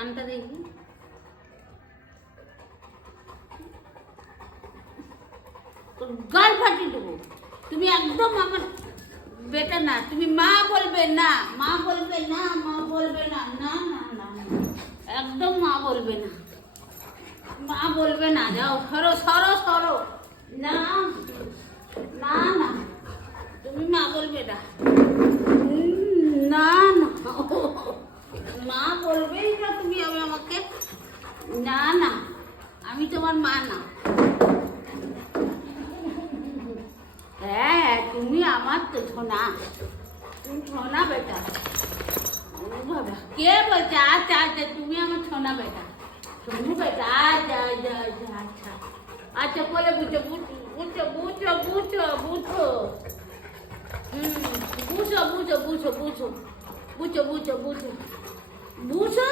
কানটা দেখি। গাল ফাটিয়ে দেবো। তুমি একদম আমার বেটা না, তুমি মা বলবে না, মা বলবে না, মা বলবে না, না না না, একদম মা বলবে না, মা বলবে না। যাও, সরো সরো সরো। না না না, তুমি মা বলবে না, না না, মা বলবেই না তুমি আমাকে। না না, আমি তোমার মা না। হ্যাঁ, তুমি আমার তো ছোনা, তুমি ছোনা বেটা। বাবা, কে বলছে? আচ্ছা আচ্ছা, তুমি আমার ছোনা বেটা, সোনু বেটা। আচ্ছা আচ্ছা আচ্ছা আচ্ছা আচ্ছা, বলে বুঝো বুঝো বুঝো বুঝো বুঝো। বুঝো বুঝো বুঝো বুঝো বুঝো বুঝো বুঝো বুঝো।